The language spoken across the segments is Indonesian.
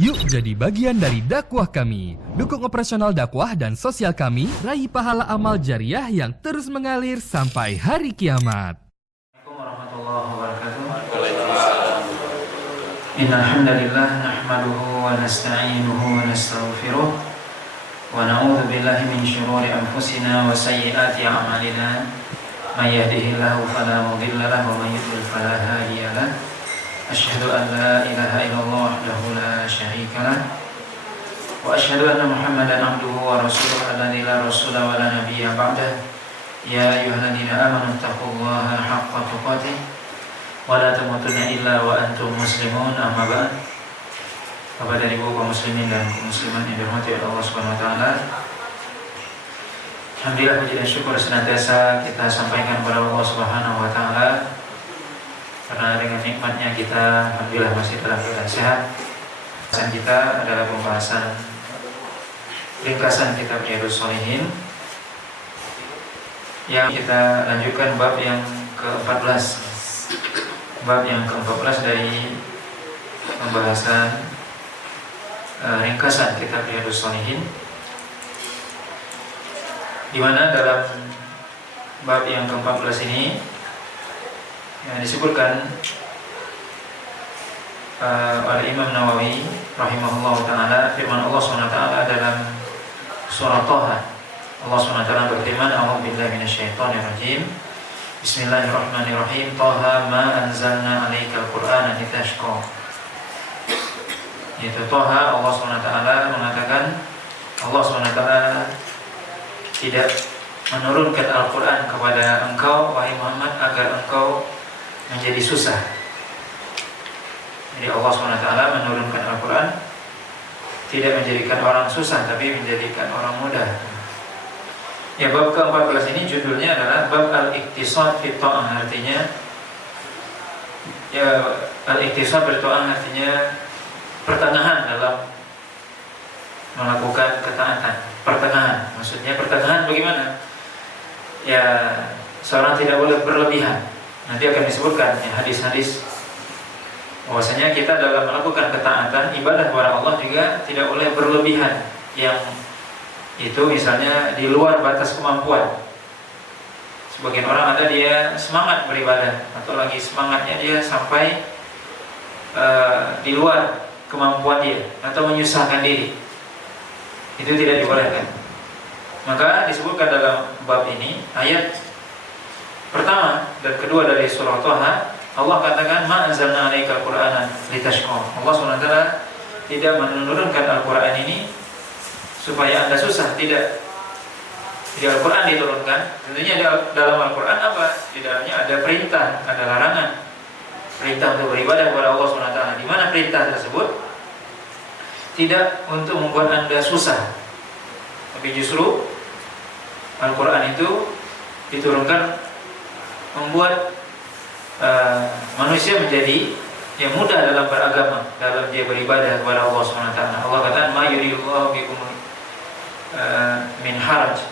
Yuk jadi bagian dari dakwah kami. Dukung operasional dakwah dan sosial kami, raih pahala amal jariah yang terus mengalir sampai hari kiamat. Assalamualaikum warahmatullahi wabarakatuh. Innal hamdalillah nahmaduhu wa nasta'inuhu wa nastaghfiruh wa na'udzu billahi min shururi anfusina wa sayyiati a'malina. May yahdihillahu fala mudilla lahu wa may yudlil fala hadiya lahu. Asyhadu an la ilaha illallah wahdahu la syarika lah wa asyhadu anna Muhammadan abduhu wa rasuluhu alladzi la rasula wa la nabiyya ba'dah. Ya ayyuhalladzina amanu taqullaha haqqa tuqatih wa la tamutunna illa wa antum muslimun. Amma ba'd. Bapak dan Ibu kaum muslimin dan kaum muslimat yang dirahmati oleh Allah Subhanahu wa taala. Alhamdulillah, puji dan syukur senantiasa kita sampaikan kepada Allah Subhanahu wa taala. Karena dengan nikmatnya kita alhamdulillah masih dalam keadaan sehat. Pembahasan kita adalah pembahasan ringkasan kitab Riyadhus Shalihin yang kita lanjutkan bab yang ke-14. Bab yang ke-14 dari pembahasan ringkasan kitab Riyadhus Shalihin, di mana dalam bab yang ke-14 ini yang disebutkan oleh Imam Nawawi rahimahullah ta'ala, firman Allah SWT dalam surah Thaha. Allah SWT berfirman, a'udzu billahi minasyaitonir rajim. Bismillahirrahmanirrahim. Thaha ma anzalna 'alaikal qur'ana litashqa. Yaitu Thaha, Allah SWT mengatakan, Allah SWT tidak menurunkan Al-Quran kepada engkau wahai Muhammad agar engkau menjadi susah. Jadi Allah SWT menurunkan Al-Quran tidak menjadikan orang susah, tapi menjadikan orang mudah. Ya, bab ke-14 ini judulnya adalah bab al-iqtisad fi ta'ah. Artinya ya, al-iqtisad fi ta'ah artinya pertengahan dalam melakukan ketaatan. Pertengahan, maksudnya pertengahan bagaimana? Ya, seorang tidak boleh berlebihan. Nanti akan disebutkan ya, hadis-hadis bahwasanya kita dalam melakukan ketaatan ibadah kepada Allah juga tidak boleh berlebihan, yang itu misalnya di luar batas kemampuan. Sebagian orang ada dia semangat beribadah, atau lagi semangatnya dia sampai di luar kemampuan dia, atau menyusahkan diri. Itu tidak dibolehkan. Maka disebutkan dalam bab ini ayat pertama dan kedua dari surah Thaha, Allah katakan ma anzalna 'alaikal qur'ana litashqa. Allah SWT tidak menurunkan Al-Qur'an ini supaya Anda susah, tidak. Di Al-Qur'an diturunkan, tentunya dalam Al-Qur'an apa? Di dalamnya ada perintah, ada larangan. Perintah untuk beribadah kepada Allah SWT. Di mana perintah tersebut tidak untuk membuat Anda susah, tapi justru Al-Qur'an itu diturunkan membuat manusia menjadi yang mudah dalam beragama, dalam dia beribadah kepada Allah SWT. Allah kata, ma yuridullahu bikum min haraj,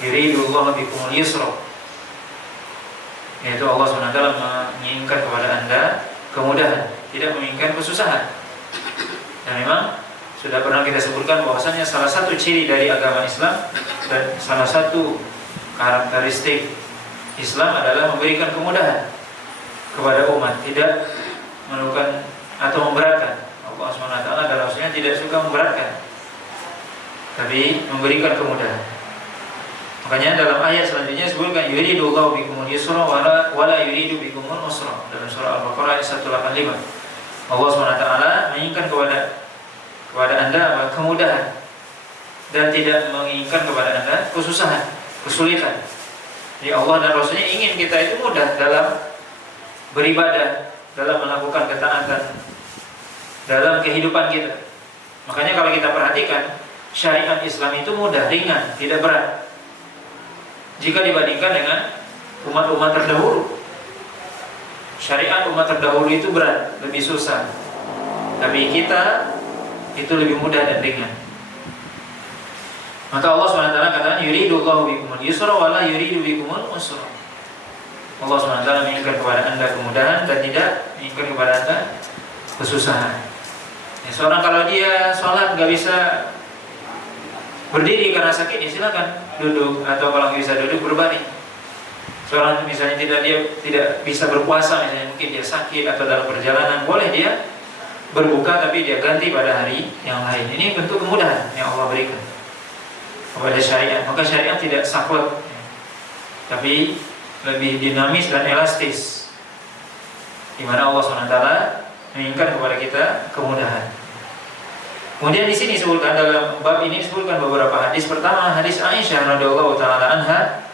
yuridullahu bikumul yusra. Yaitu Allah SWT menginginkan kepada Anda kemudahan, tidak menginginkan kesusahan. Dan memang sudah pernah kita sebutkan bahwasanya salah satu ciri dari agama Islam dan salah satu karakteristik Islam adalah memberikan kemudahan kepada umat, tidak melakukan atau memberatkan. Allah SWT dalam Rasulnya tidak suka memberatkan, tapi memberikan kemudahan. Makanya dalam ayat selanjutnya disebutkan yuridullahu bikumul yusra wala yuridu bikumul usra. Dalam surah Al-Baqarah ayat 185, Allah SWT menginginkan kepada Anda kemudahan dan tidak menginginkan kepada Anda kesusahan, kesulitan. Jadi Allah dan Rasulnya ingin kita itu mudah dalam beribadah, dalam melakukan ketaatan, dalam kehidupan kita. Makanya kalau kita perhatikan, syariat Islam itu mudah, ringan, tidak berat jika dibandingkan dengan umat-umat terdahulu. Syariat umat terdahulu itu berat, lebih susah. Tapi kita itu lebih mudah dan ringan. Maka Allah SWT katakan yuridullahu bikumul yusra wa la yuridu bikumul usra. Allah SWT menginginkan kepada Anda kemudahan dan tidak menginginkan kepada Anda kesusahan. Ya, seorang kalau dia sholat nggak bisa berdiri karena sakit, ya silakan duduk, atau kalau nggak bisa duduk berbaring. Seorang misalnya tidak bisa berpuasa, misalnya mungkin dia sakit atau dalam perjalanan, boleh dia berbuka tapi dia ganti pada hari yang lain. Ini bentuk kemudahan yang Allah berikan kepada syariat. Maka syariat tidak saklek, tapi lebih dinamis dan elastis, di mana Allah SWT menginginkan kepada kita kemudahan. Kemudian di sini disebutkan, dalam bab ini disebutkan beberapa hadis. Pertama, hadis Aisyah radhiyallahu taala anha,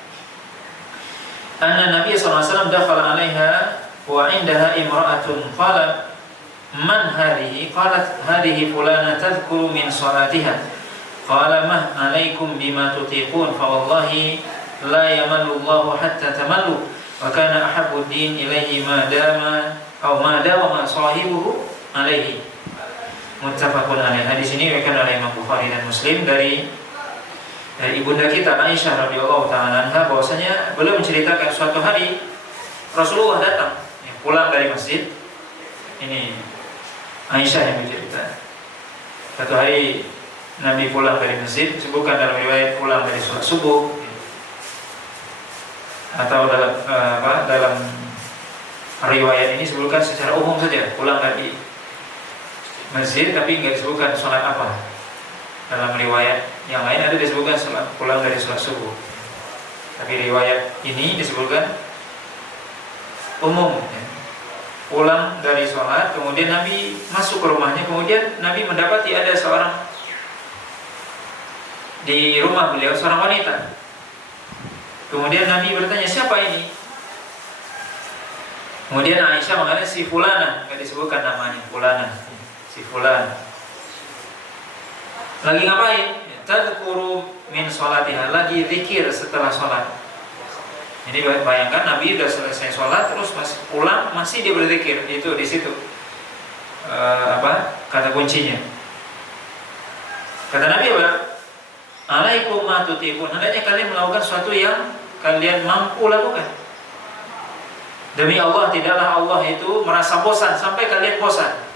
anna Nabi sallallahu alaihi wasallam dakhala 'alaiha wa 'indaha imra'atun, qalat man hadhihi, qalat hadhihi fulana tadhkuru min salatiha, qala ma 'alaikum bima tutiqun, fa wallahi la yamallu Allahu hatta tamallu, wa kana ahabbu ad-din ilaihi ma dama sahibuhu alaihi. Muttafaqun alaih. Hadis ini diriwayatkan oleh Imam Bukhari dan Muslim dari ibunda kita Aisyah radhiyallahu taala anha, bahwasanya beliau menceritakan suatu hari Rasulullah datang pulang dari masjid. Ini Aisyah yang bercerita. Suatu hari Nabi pulang dari masjid, disebutkan dalam riwayat pulang dari sholat subuh, atau dalam riwayat ini disebutkan secara umum saja pulang dari masjid, tapi nggak disebutkan sholat apa. Dalam riwayat yang lain ada disebutkan pulang dari sholat subuh, tapi riwayat ini disebutkan umum, ya. Pulang dari sholat, kemudian Nabi masuk ke rumahnya, kemudian Nabi mendapati ada seorang di rumah beliau, seorang wanita. Kemudian Nabi bertanya, siapa ini? Kemudian Aisyah mengatakan si fulana, nggak disebutkan namanya, fulana, si fulan. Lagi ngapain? Tadhkuru min sholatiha, lagi zikir setelah sholat. Jadi bayangkan Nabi sudah selesai sholat, terus pulang masih dia berzikir. Itu di situ kata kuncinya. Kata Nabi apa? Alaikum ma tutiqun, hendaknya kalian melakukan sesuatu yang kalian mampu lakukan. Demi Allah, tidaklah Allah itu merasa bosan sampai kalian bosan.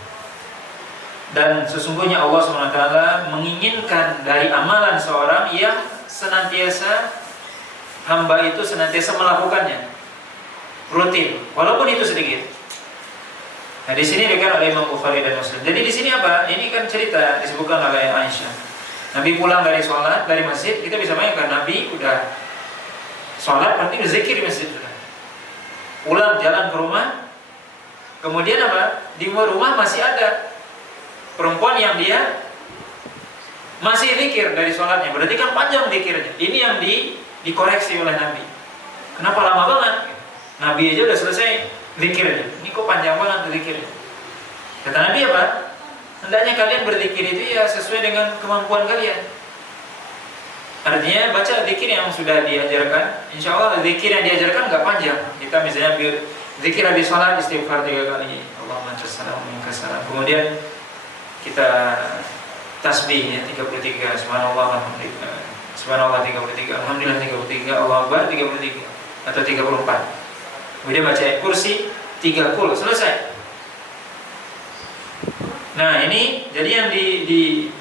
Dan sesungguhnya Allah SWT menginginkan dari amalan seorang yang senantiasa, hamba itu senantiasa melakukannya rutin, walaupun itu sedikit. Nah, di sini dikatakan oleh Imam Bukhari dan Muslim. Jadi di sini apa? Ini kan cerita disebutkan oleh Aisyah. Nabi pulang dari sholat, dari masjid. Kita bisa bayangkan Nabi udah sholat, berarti berzikir di masjid sudah. Pulang jalan ke rumah, kemudian apa? Di rumah masih ada perempuan yang dia masih zikir dari sholatnya. Berarti kan panjang zikirnya. Ini yang dikoreksi oleh Nabi. Kenapa lama banget? Nabi aja udah selesai zikirnya, ini kok panjang banget zikirnya. Kata Nabi apa? Hendaknya kalian berzikir itu ya sesuai dengan kemampuan kalian. Artinya baca zikir yang sudah diajarkan. Insya Allah zikir yang diajarkan nggak panjang. Kita misalnya zikir habis sholat istighfar 3 kali, Allahumma antas salam wa minkas salam. Kemudian kita tasbih ya 33, subhanallah alhamdulillah, subhanallah 33, alhamdulillah 33, Allahu akbar 33 atau 34. Kemudian baca ayat kursi 30, selesai. Nah, ini jadi yang di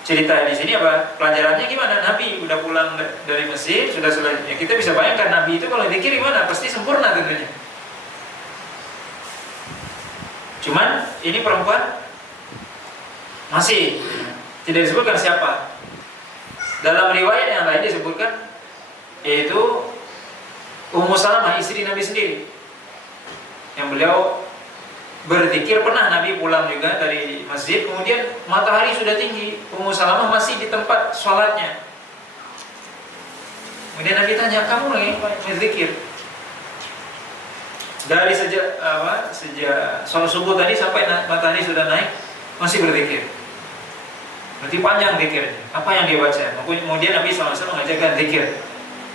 cerita di sini apa? Pelajarannya gimana? Nabi udah pulang dari masjid, sudah selesai. Ya, kita bisa bayangkan Nabi itu kalau zikir gimana? Pasti sempurna tentunya. Cuman ini perempuan masih tidak disebutkan siapa. Dalam riwayat yang lain disebutkan yaitu Ummu Salamah, istri Nabi sendiri, yang beliau berzikir. Pernah Nabi pulang juga dari masjid, kemudian matahari sudah tinggi, Ummu Salamah masih di tempat sholatnya. Kemudian Nabi tanya, kamu lagi berzikir? Dari sejak sholat subuh tadi sampai matahari sudah naik masih berzikir. Berarti panjang zikirnya. Apa yang dia baca? Kemudian Nabi SAW mengajarkan zikir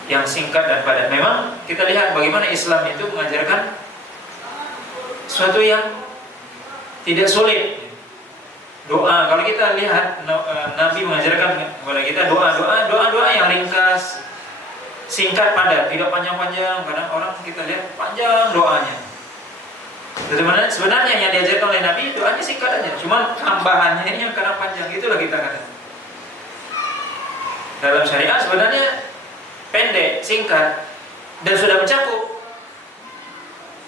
yang singkat dan padat. Memang kita lihat bagaimana Islam itu mengajarkan sesuatu yang tidak sulit. Doa, kalau kita lihat Nabi mengajarkan kepada kita doa yang ringkas, singkat, padat, tidak panjang-panjang. Karena orang kita lihat panjang doanya. Sebenarnya yang diajarkan oleh Nabi itu hanya singkat aja, cuma tambahannya ini yang kadang panjang. Itulah kita kata. Dalam syariat sebenarnya pendek, singkat, dan sudah mencakup.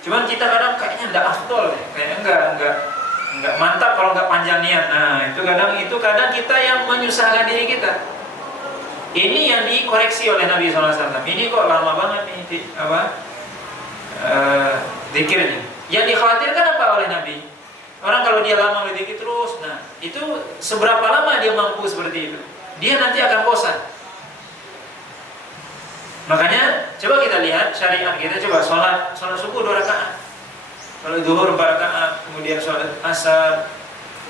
Cuman kita kadang kayaknya tidak afdol, kayaknya enggak mantap kalau enggak panjang niat. Nah, itu kadang kita yang menyusahkan diri kita. Ini yang dikoreksi oleh Nabi SAW. Ini kok lama banget nih zikirnya. Yang dikhawatirkan apa oleh Nabi? Orang kalau dia lama berzikir terus, nah itu seberapa lama dia mampu seperti itu? Dia nanti akan bosan. Makanya coba kita lihat syariat kita, coba sholat subuh 2 rakaat, kalau zuhur 4 rakaat, kemudian sholat asar,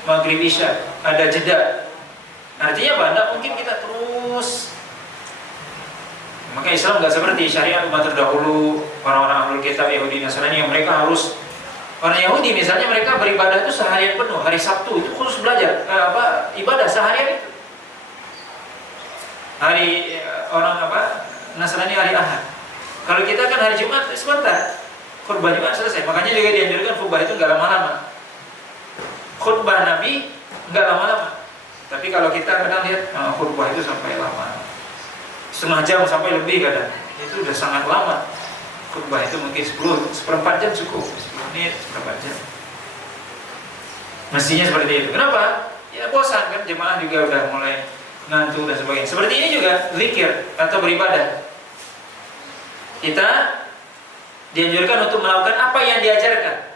maghrib, isya, ada jeda. Artinya apa? Tidak mungkin kita terus. Maka Islam nggak seperti syariat umat terdahulu, orang-orang ahlul kitab Yahudi Nasrani yang mereka harus. Orang Yahudi misalnya mereka beribadah itu seharian penuh, hari Sabtu itu khusus belajar ibadah seharian itu. Hari orang Nasrani hari Ahad. Kalau kita kan hari Jumat sebentar, khutbah Jumat selesai. Makanya juga dianjurkan khutbah itu nggak lama-lama. Khutbah Nabi nggak lama-lama. Tapi kalau kita kadang lihat khutbah itu sampai lama, setengah jam sampai lebih kadang. Itu udah sangat lama. Khutbah itu mungkin 1/4 jam cukup, 10 menit, 1/4 jam. Mestinya seperti itu. Kenapa? Ya bosan kan, jemaah juga udah mulai ngantuk dan sebagainya. Seperti ini juga zikir atau beribadah. Kita dianjurkan untuk melakukan apa yang diajarkan.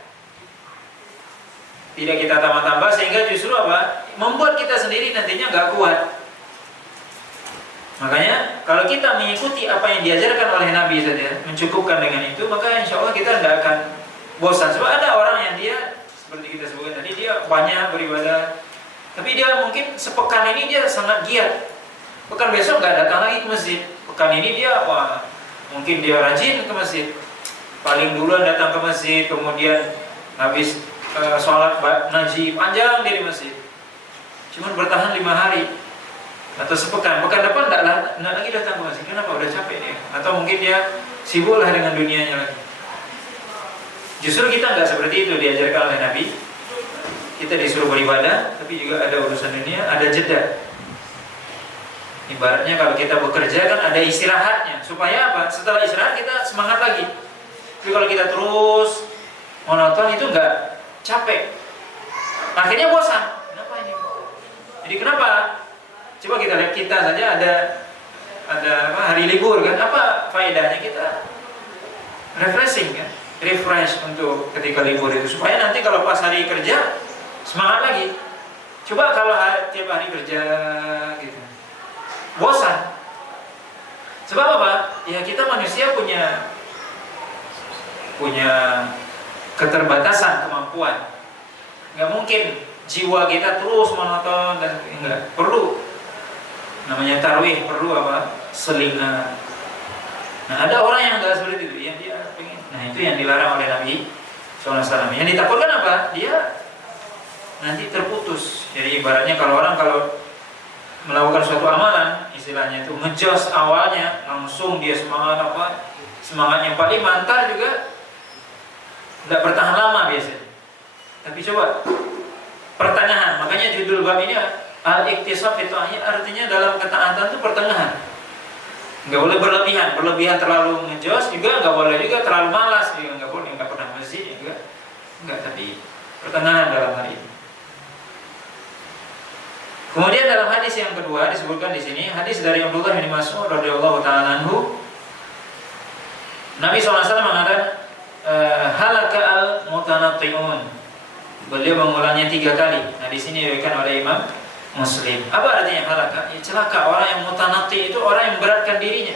Tidak kita tambah-tambah sehingga justru membuat kita sendiri nantinya nggak kuat. Makanya kalau kita mengikuti apa yang diajarkan oleh Nabi saja, mencukupkan dengan itu, maka insya Allah kita tidak akan bosan. Sebab ada orang yang dia seperti kita sebutkan tadi, dia banyak beribadah, tapi dia mungkin sepekan ini dia sangat giat, pekan besok nggak datang lagi ke masjid. Pekan ini dia mungkin dia rajin ke masjid, paling duluan datang ke masjid, kemudian habis sholat ngaji panjang di masjid. Cuman bertahan 5 hari atau sepekan, pekan depan tidak lagi datang ke masjid. Kenapa? Udah capek dia. Atau mungkin dia sibuklah dengan dunianya lagi. Justru kita nggak seperti itu diajarkan oleh Nabi. Kita disuruh beribadah, tapi juga ada urusan dunia, ada jeda. Ibaratnya kalau kita bekerja kan ada istirahatnya. Supaya apa? Setelah istirahat kita semangat lagi. Tapi kalau kita terus monoton itu nggak, capek. Akhirnya bosan. Kenapa ini? Jadi kenapa? Coba kita lihat, kita saja ada hari libur kan, apa faedahnya kita refreshing kan, refresh untuk ketika libur itu, supaya nanti kalau pas hari kerja semangat lagi. Coba kalau tiap hari kerja gitu, bosan. Sebab apa? Ya kita manusia punya keterbatasan kemampuan. Nggak mungkin jiwa kita terus monoton dan enggak, perlu namanya tarwih, perlu selingan. Nah ada orang yang enggak seperti itu, yang dia pengen. Nah itu yang dilarang oleh Nabi SAW. Yang ditakutkan apa? Dia nanti terputus. Jadi ibaratnya kalau melakukan suatu amalan, istilahnya itu ngejos awalnya, langsung dia semangatnya 45, ntar juga nggak bertahan lama biasanya. Tapi coba pertengahan, makanya judul bab ini al-iktisab itu artinya dalam ketaatan itu pertengahan. Nggak boleh berlebihan terlalu ngejos juga, nggak boleh juga terlalu malas juga, nggak boleh, nggak pernah masjid juga, nggak, tapi pertengahan dalam hal ini. Kemudian dalam hadis yang kedua disebutkan di sini, hadis dari Abdullah bin Mas'ud radhiyallahu taala anhu, Nabi SAW mengatakan halaka al-mutanatti'un. Beliau mengulangnya 3 kali. Nah di sini diriwayatkan oleh Imam Muslim. Apa artinya halaka? Ya, celaka. Orang yang mutanati itu orang yang memberatkan dirinya.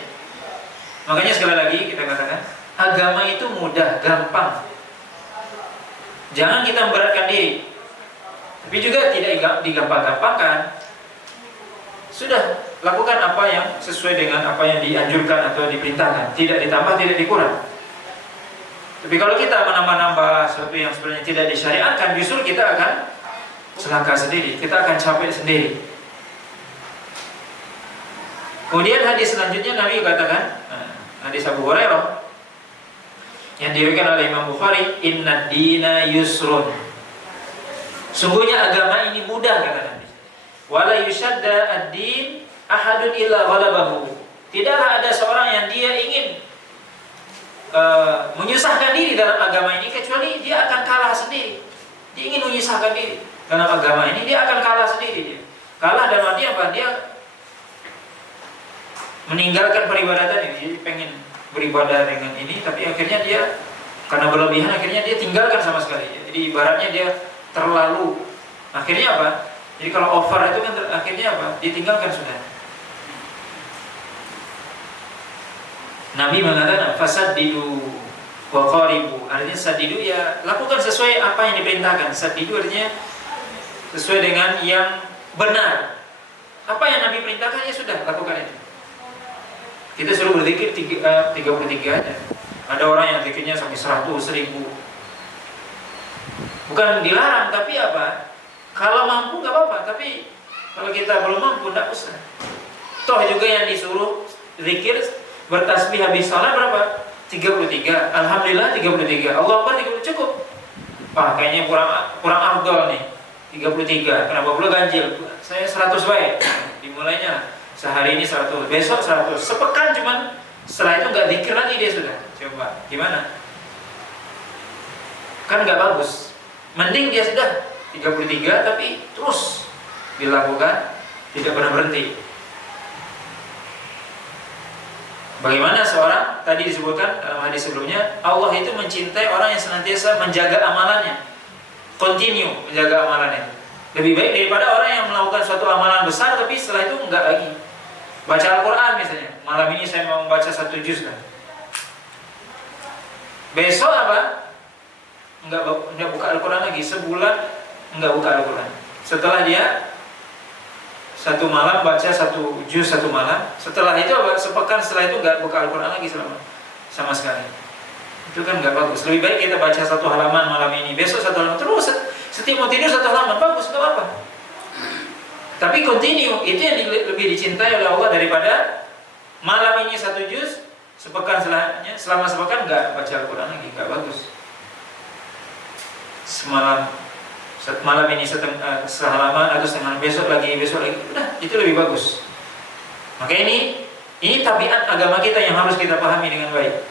Makanya sekali lagi kita katakan, agama itu mudah, gampang. Jangan kita memberatkan diri, tapi juga tidak digampang-gampangkan. Sudah, lakukan apa yang sesuai dengan apa yang dianjurkan atau diperintahkan. Tidak ditambah, tidak dikurang. Tapi kalau kita menambah-nambah sesuatu yang sebenarnya tidak disyariatkan, justru kita akan celaka sendiri, kita akan capek sendiri. Kemudian hadis selanjutnya Nabi katakan, hadis Abu Hurairah, yang diriwayatkan oleh Imam Bukhari, inna dina yusrun, sungguhnya agama ini mudah, kata Nabi. Wala yushadda ad-din ahadun illa ghalabahu, tidaklah ada seorang yang dia ingin menyusahkan diri dalam agama ini kecuali dia akan kalah sendiri. Dia ingin menyusahkan diri dalam agama ini, dia akan kalah sendiri. Dia kalah dalam arti apa? Dia meninggalkan peribadatan ini. Dia pengen beribadah dengan ini, tapi akhirnya dia karena berlebihan, akhirnya dia tinggalkan sama sekali. Jadi ibaratnya dia terlalu, akhirnya apa? Jadi kalau over itu kan akhirnya apa? Ditinggalkan sudah. Nabi mengatakan fasaddidu wa qaribu, artinya saddidu ya lakukan sesuai apa yang diperintahkan. Saddidu artinya sesuai dengan yang benar. Apa yang Nabi perintahkan ya sudah lakukan itu. Kita suruh berzikir 33 aja. Ada orang yang zikirnya sampai 100, 1000. Bukan dilarang, tapi apa? Kalau mampu nggak apa-apa, tapi kalau kita belum mampu nggak usah. Toh juga yang disuruh zikir bertasbih habis salat berapa? 33. Alhamdulillah 33. Allah Akbar 30 cukup. Wah, kayaknya kurang afdal nih. 33. Kenapa pula ganjil? Saya 100 baik. Dimulainya sehari ini 100, besok 100. Sepekan cuman setelah itu nggak zikir lagi dia sudah. Coba gimana? Kan nggak bagus. Mending dia sudah 33 tapi terus dilakukan, tidak pernah berhenti. Bagaimana seorang, tadi disebutkan dalam hadis sebelumnya, Allah itu mencintai orang yang senantiasa menjaga amalannya, continue menjaga amalannya. Lebih baik daripada orang yang melakukan suatu amalan besar tapi setelah itu enggak lagi. Baca Al-Quran misalnya, malam ini saya mau membaca 1 juz kan. Besok apa? Enggak buka Al-Quran lagi, sebulan enggak buka Al-Quran. Setelah dia 1 malam baca 1 juz 1 malam, setelah itu sepekan setelah itu nggak buka Al-Quran lagi sama sekali. Itu kan nggak bagus. Lebih baik kita baca 1 halaman malam ini, besok 1 halaman, terus setiap mau tidur 1 halaman, bagus, nggak apa-apa. Tapi continue, itu yang lebih dicintai oleh Allah daripada malam ini 1 juz, sepekan setelahnya, selama sepekan nggak baca Al-Quran lagi, nggak bagus. Malam ini setengah halaman atau setengah, besok lagi, udah itu lebih bagus. Maka ini tabiat agama kita yang harus kita pahami dengan baik.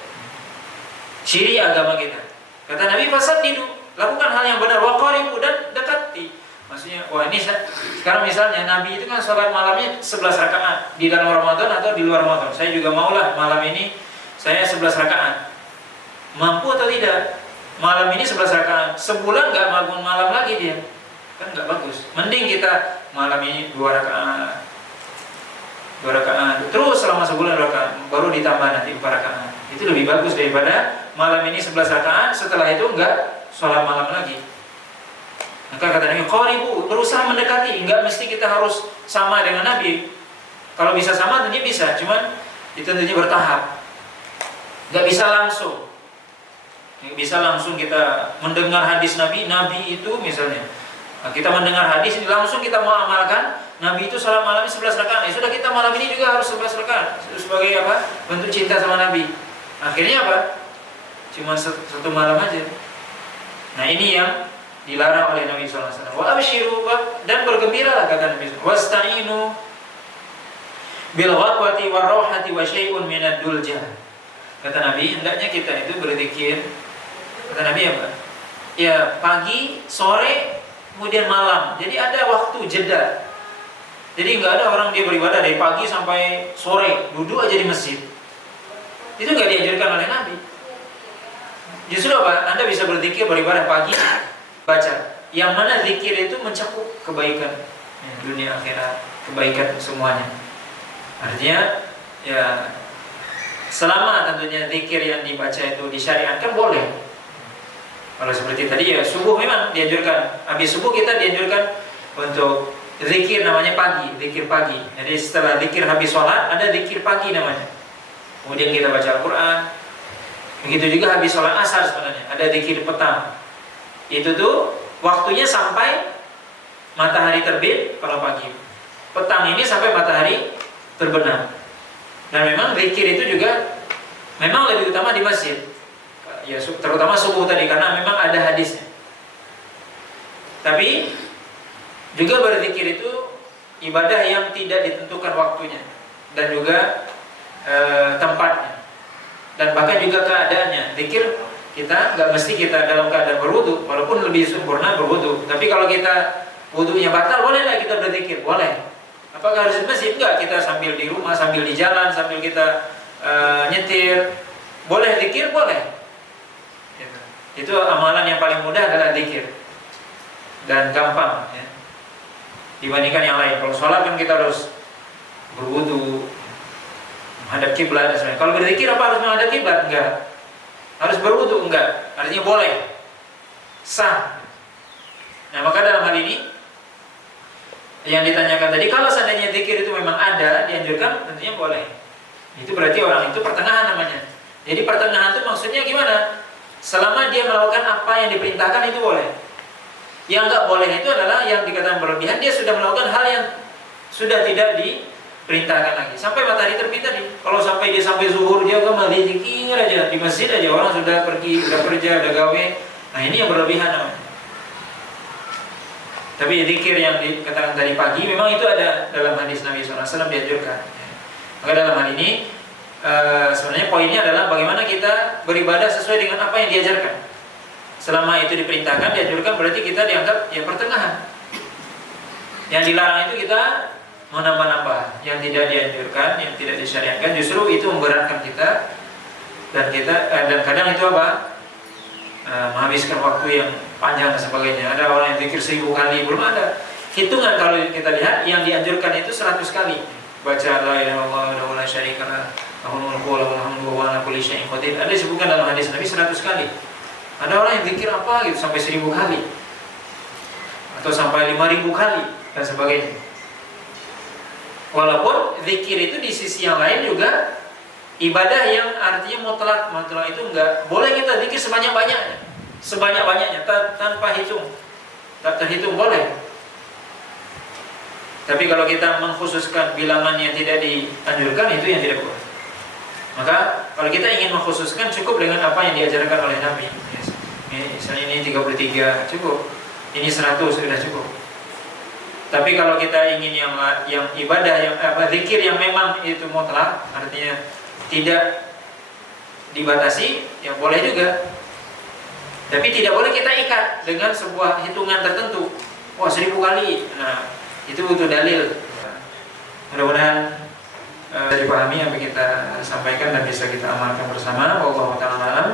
Ciri agama kita. Kata Nabi, fasaddidu, lakukan hal yang benar, wa qaribu, dan dekati. Maksudnya, wah ini sekarang misalnya Nabi itu kan sholat malamnya 11 rakaat di dalam Ramadan atau di luar Ramadan. Saya juga maulah malam ini saya 11 rakaat. Mampu atau tidak? Malam ini 11 rakaat, sebulan nggak bangun malam lagi dia, kan nggak bagus. Mending kita malam ini 2 rakaat, terus selama sebulan 2 rakaat, baru ditambah nanti 4 rakaat. Itu lebih bagus daripada malam ini 11 rakaat, setelah itu nggak sholat malam lagi. Maka kata Nabi, qaribu, berusaha mendekati, nggak mesti kita harus sama dengan Nabi. Kalau bisa sama tentunya bisa, cuman itu tentunya bertahap, nggak bisa langsung. Bisa langsung kita mendengar hadis Nabi itu misalnya, kita mendengar hadis ini langsung kita mau amalkan. Nabi itu sholat malam 11 rakaat, sudah kita malam ini juga harus 11 rakaat sebagai apa? Bentuk cinta sama Nabi. Akhirnya apa? Cuma 1 malam aja. Nah ini yang dilarang oleh Nabi SAW. Wa abshiru, dan bergembiralah kata Nabi SAW. Wasta'inu bil ghadwati war rawhati wa syai'un minad duljah. Kata Nabi, hendaknya kita itu berzikir. Kata Nabi apa? Ya pagi, sore, kemudian malam. Jadi ada waktu jeda. Jadi nggak ada orang dia beribadah dari pagi sampai sore, duduk aja di masjid. Itu nggak diajarkan oleh Nabi. Justru apa? Anda bisa berzikir, beribadah pagi, baca. Yang mana zikir itu mencakup kebaikan dunia akhirat, kebaikan semuanya. Artinya ya selama tentunya zikir yang dibaca itu disyariatkan boleh. Kalau seperti tadi ya subuh memang dianjurkan. Habis subuh kita dianjurkan untuk zikir namanya pagi, zikir pagi. Jadi setelah zikir habis sholat ada zikir pagi namanya. Kemudian kita baca Al-Quran. Begitu juga habis sholat asar sebenarnya ada zikir petang. Itu tuh waktunya sampai matahari terbit kalau pagi. Petang ini sampai matahari terbenam. Dan memang zikir itu juga memang lebih utama di masjid. ya terutama subuh tadi karena memang ada hadisnya. Tapi juga berzikir itu ibadah yang tidak ditentukan waktunya dan juga tempatnya dan bahkan juga keadaannya. Zikir kita nggak mesti kita dalam keadaan berwudu, walaupun lebih sempurna berwudu. Tapi kalau kita wudunya batal, bolehlah kita berzikir, boleh. Apakah harus di masjid? Enggak, kita sambil di rumah, sambil di jalan, sambil kita nyetir, boleh zikir, boleh. Itu amalan yang paling mudah adalah zikir dan gampang ya, dibandingkan yang lain. Kalau sholat kan kita harus berwudu, menghadap kiblat dan sebagainya. Kalau berzikir apa harus menghadap kiblat? Enggak. Harus berwudu? Enggak. Artinya boleh, sah. Nah maka dalam hal ini yang ditanyakan tadi, kalau seandainya zikir itu memang ada, dianjurkan, tentunya boleh. Itu berarti orang itu pertengahan namanya. Jadi pertengahan itu maksudnya gimana? Selama dia melakukan apa yang diperintahkan itu boleh. Yang enggak boleh itu adalah yang dikatakan berlebihan, dia sudah melakukan hal yang sudah tidak diperintahkan lagi. Sampai matahari terbit tadi. Kalau sampai dia sampai zuhur, dia kembali zikir aja di masjid aja, orang sudah pergi, sudah kerja, sudah gawe. Nah ini yang berlebihan namanya. Tapi zikir yang dikatakan tadi pagi memang itu ada dalam hadis Nabi SAW dianjurkan. Maka dalam hal ini sebenarnya poinnya adalah bagaimana kita beribadah sesuai dengan apa yang diajarkan. Selama itu diperintahkan, dianjurkan, berarti kita dianggap ya pertengahan. Yang dilarang itu kita menambah-nambah. Yang tidak dianjurkan, yang tidak disyariatkan, justru itu memberatkan kita. Dan kadang itu apa? Menghabiskan waktu yang panjang dan sebagainya. Ada orang yang zikir 1000 kali, belum ada hitungan. Kalau kita lihat yang dianjurkan itu 100 kali baca la ilaha illallah wa la syarika lah, lahul mulku wa lahul hamdu wa ala kulli syai'in qadir. Ada disebutkan dalam hadis Nabi 100 kali. Ada orang yang zikir apa gitu sampai 1000 kali atau sampai 5000 kali dan sebagainya. Walaupun zikir itu di sisi yang lain juga ibadah yang artinya mutlak itu enggak boleh kita zikir sebanyak-banyaknya tanpa hitung, tak terhitung boleh. Tapi kalau kita mengkhususkan bilangan yang tidak dianjurkan, itu yang tidak boleh. Maka kalau kita ingin mengkhususkan, cukup dengan apa yang diajarkan oleh Nabi. Misalnya ini 33 cukup, ini 100 sudah cukup. Tapi kalau kita ingin yang ibadah yang zikir yang memang itu mutlak, artinya tidak dibatasi, ya boleh juga. Tapi tidak boleh kita ikat dengan sebuah hitungan tertentu. Wah 1000 kali. Nah itu butuh dalil. Mudah-mudahan dipahami apa yang kita sampaikan dan bisa kita amalkan bersama. Wallahu ta'ala alam.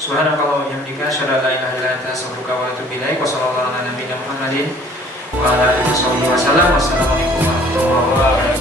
Subhanallahi wa bihamdihi, asyhadu an la ilaha illa anta, astaghfiruka wa atubu ilaik. Wassallallahu ala nabiyyina Muhammadin wa ala alihi wasallam. Wassalamualaikum warahmatullahi wabarakatuh.